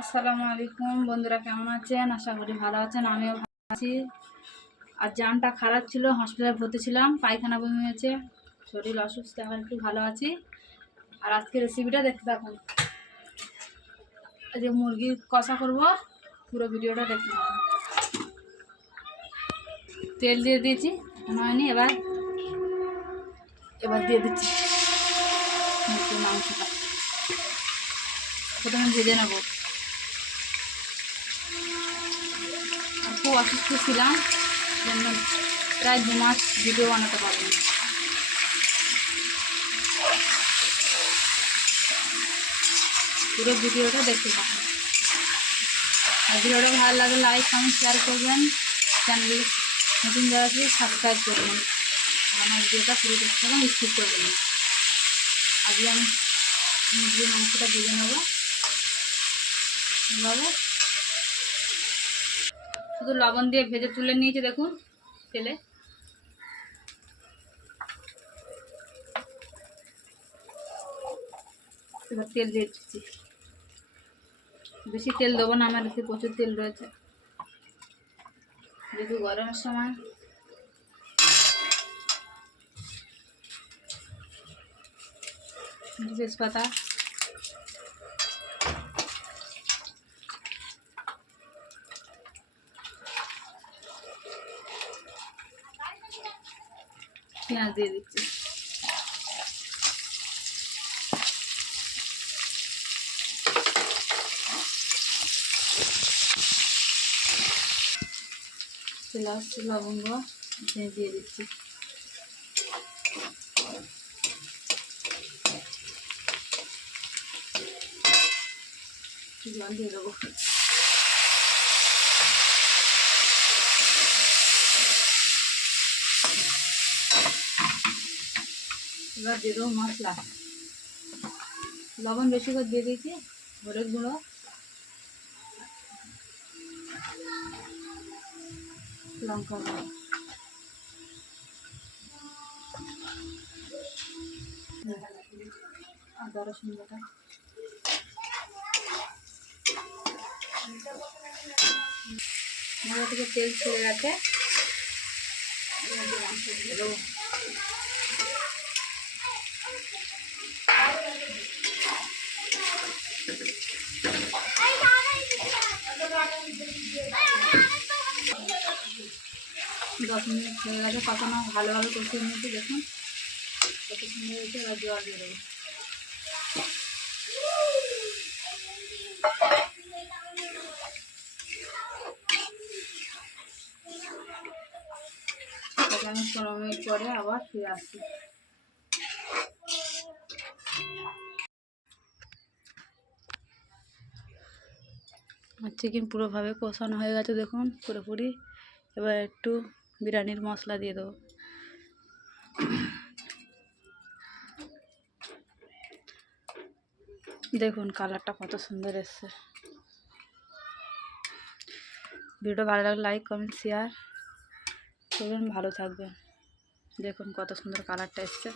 আসসালামু আলাইকুম বন্ধুরা, কেমন আছেন? আশা করি ভালো আছেন। আমিও ভালো আছি। আর জানটা খারাপ ছিল, হসপিটালে ভর্তি ছিলাম, পায়খানা বমি হয়েছে, শরীর অসুস্থ, এখন একটু ভালো আছি। আর আজকে রেসিপিটা দেখতে থাকুন। আজকে মুরগির কষা করব, পুরো ভিডিওটা দেখতে থাকুন। তেল দিয়ে দিয়েছি, হয়নি, এবার দিয়ে দিচ্ছি মুরগির মাংসটা। প্রথমে ভেজে নেব। খুব অসুস্থ ছিলাম, জন্য প্রায় 2 মাস ভিডিও বানাতে পারিনি। পুরো ভিডিওটা দেখতে পাবেন। আর ভিডিওটা ভালো লাগলে লাইক কমেন্ট শেয়ার করবেন। চ্যানেলে নতুন যারা আছে সাবস্ক্রাইব করবেন। আমার ভিডিওটা পুরো দেখতে পাবেন, স্কিপ করবেন না। আজকে আমি মুরগির মাংসটা ভেজে নেব। এভাবে শুধু লবণ দিয়ে ভেজে তুলে নিয়েছি, দেখুন তেলে। এবার তেল দিয়ে দিচ্ছি। বেশি তেল দেবো না, আমার এতে প্রচুর তেল রয়েছে, যেহেতু গরমের সময়। তেজপাতা, পেঁয়াজ দিয়ে দিচ্ছি। এলাচ লবঙ্গ দিয়ে দিচ্ছি। জল দিয়ে দেবো। এবার দিয়ে দেবো মশলা। লবণ বেশি করে দিয়ে দিয়েছি, হলুদ গুঁড়ো, লঙ্কা গুঁড়ো, আদা রসুন বাটা। মশলা থেকে তেল ছেড়ে গেছে, দেবো। দশ মিনিট হয়ে গেছে কষানো, ভালোভাবে কষিয়ে নিয়েছি, দেখুন কত সুন্দর হয়েছে। এবার জল দিয়ে দেবো। আমি 15 মিনিট পরে আবার ফিরে আসছি। চিকেন পুরোভাবে কষানো হয়ে গেছে, দেখুন পুরোপুরি। এবার একটু বিরিয়ানির মশলা দিয়ে দেবো। দেখুন কালারটা কত সুন্দর এসছে। ভিডিও ভালো লাগলে লাইক কমেন্ট শেয়ার করবেন, ভালো থাকবেন। দেখুন কত সুন্দর কালারটা এসছে।